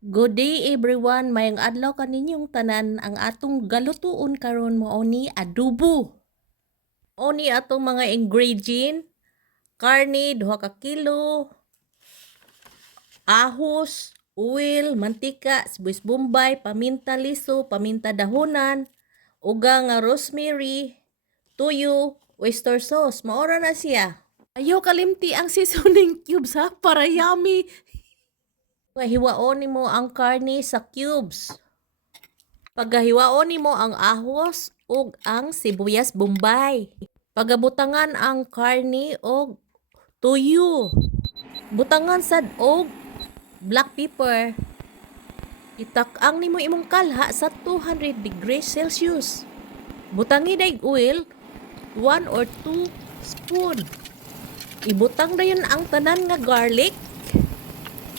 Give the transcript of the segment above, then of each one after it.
Good day everyone, mayang adlaw kaninyong tanan. Ang atong galutuon karon mao ni adobo. Mao ni atong mga ingredient: karne 2 ka kilo, ahos, oil, mantika, sibuyas bombay, paminta liso, paminta dahonan, uga nga rosemary, tuyo, oyster sauce. Maora na siya. Ayaw kalimti ang seasoning cubes ha, para yummy. Hiwaon nimo ang karne sa cubes. Pagahiwaon nimo ang ahos ug ang sibuyas bombay. Pagabutangan ang karne og tuyo. Butangan sad og black pepper. Itak-ang nimo imong kalha sa 200 degrees Celsius. Butangi dag oil 1 or 2 spoon. Ibutang dayon ang tanan nga garlic.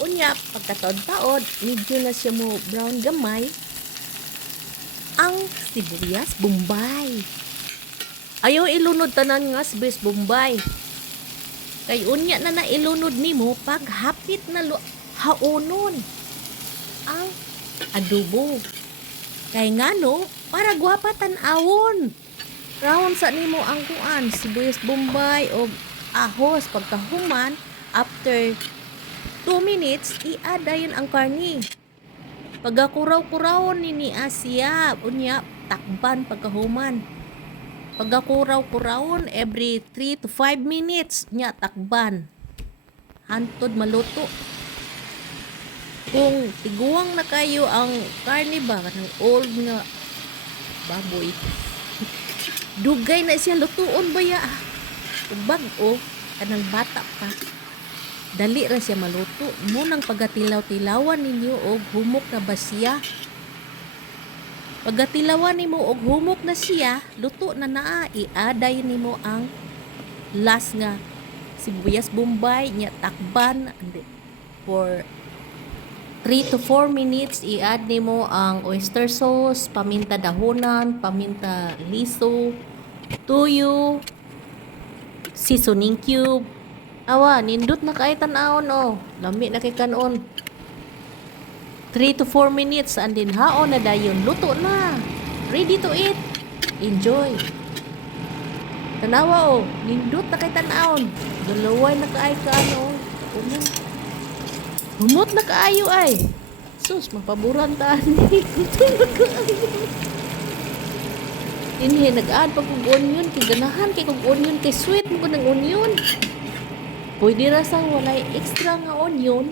Unya, pagkataod-taod, medyo na siya mo brown gamay, ang sibuyas bombay. Ayaw ilunod tanan nga sibuyas bombay. Kay unya na nailunod nimo pag hapit na haonon ang adobo. Kay ngano, para gwapa tan-awon. Round sa nimo ang kuan, sibuyas bombay o ahos pagkahuman after 2 minutes, i-ada yun ang karni. Pagkakuraw-kurawon ni Asia, unya, takban pagkahuman. Pagkakuraw-kurawon, every 3 to 5 minutes, nya takban. Hantod maluto. Kung tiguang na kayo ang karni ba, kanang old nga baboy. Dugay na siya, lutuon ba ya? Bag-o, kanang bata pa. Dali ra siya maluto. Munang pagatilaw-tilawan ninyo og humok na ba siya? Pagatilawan nimo og humok na siya, luto na naa. I-aday nimo ang last nga sibuyas bombay nya takban for 3 to 4 minutes. I-add nimo ang oyster sauce, paminta dahonan, paminta liso, tuyo, seasoning cube. Awa, nindot na kay tan-awon oh. Lami na kay kanon. 3 to 4 minutes and then haon na dayon. Luto na. Ready to eat. Enjoy. Tanawa oh. Nindot na kay tan-awon. Dalaway na kaay ka ano. Humot na kaayo ay. Sus, mapaboran ta ni. Inhe nag-add pa kog onion kay ganahan kay kog onion kay sweet mo ng onion. Pwede ra sang walay extra nga onion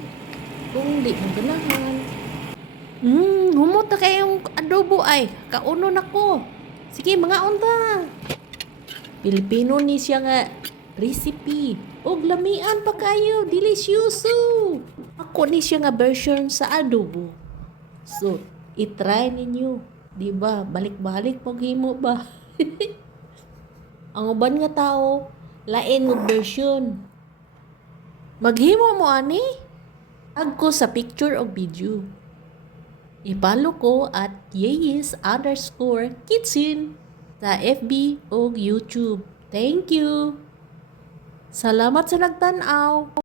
kung di mo ganahan. Humot na kayong adobo ay. Kauno na ko. Sige, mga unta. Pilipino ni siya nga recipe. Og lamian pa kayo. Delicioso. Ako ni siya nga version sa adobo. So, itry ninyo. Diba? Balik-balik paghimo ba? Ang uban nga tao, lain ng version. Maghimo mo ani? Tag ko sa picture o video. I-follow ko at yeyes_kitchen sa FB o YouTube. Thank you! Salamat sa nagtanaw!